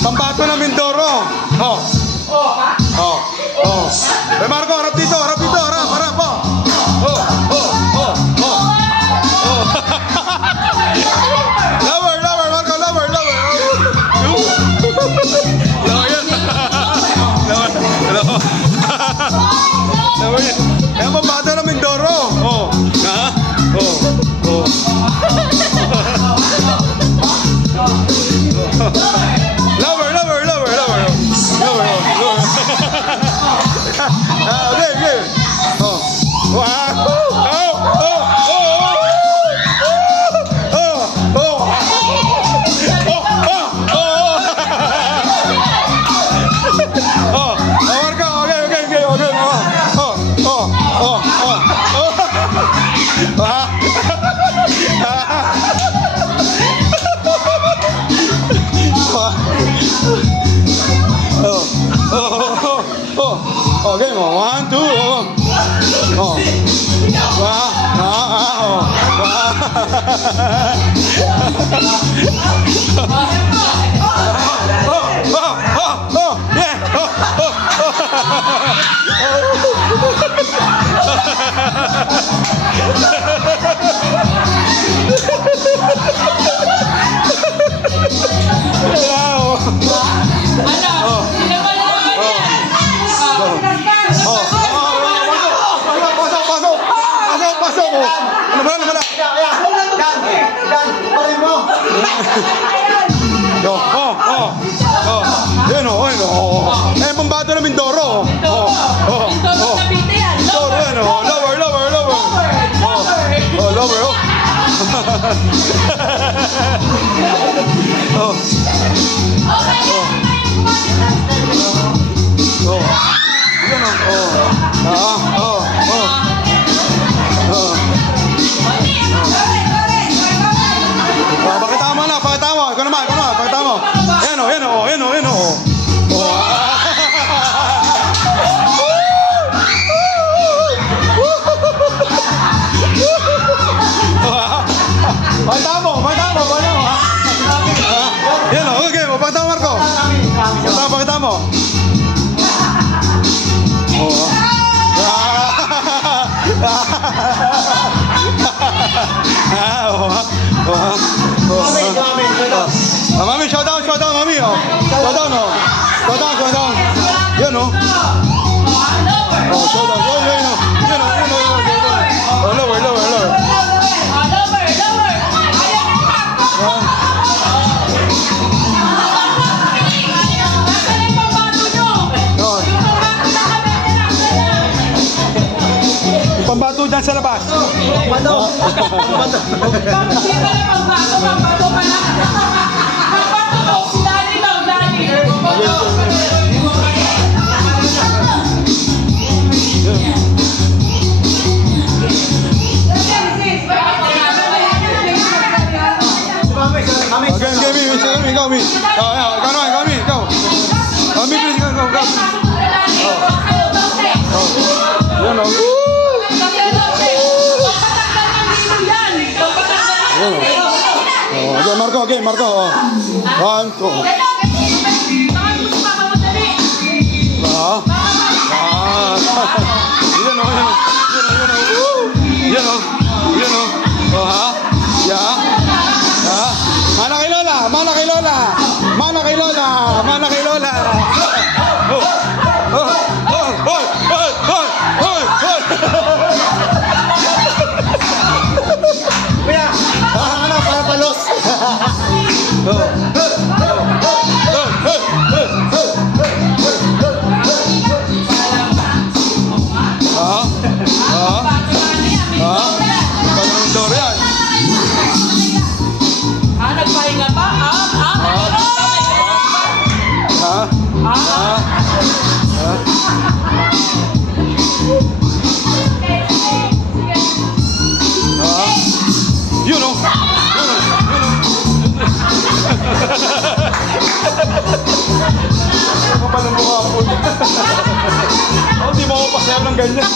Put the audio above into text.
Pambato ng Mindoro. Oh. Oh. Oh. Eh, Marco, harap dito, harap dito, harap, harap. Oh. Lower, Marco, lower. Lower yan. Eh, pambato ng Mindoro. Oh. Ha? Oh. Lower. Okay. Oh. Wow. Okay mo, 1, 2, oh. Eh, pambato ng Mindoro. Mindoro yan. Lower. Lower. Pakitama. Ikaw naman. Pakitama. Yan o. Yan o, okay. Pakitama, Marco. Pakitama. Mami, show down, mami. Show down. Yan o. Show down. Lower. Pambato dyan sa labas. Pambato pala. Marco. 1, 2. Mana kay Lola. Para palos. Nagpahinga pa? Hindi mo ako pasayaw ng ganyan.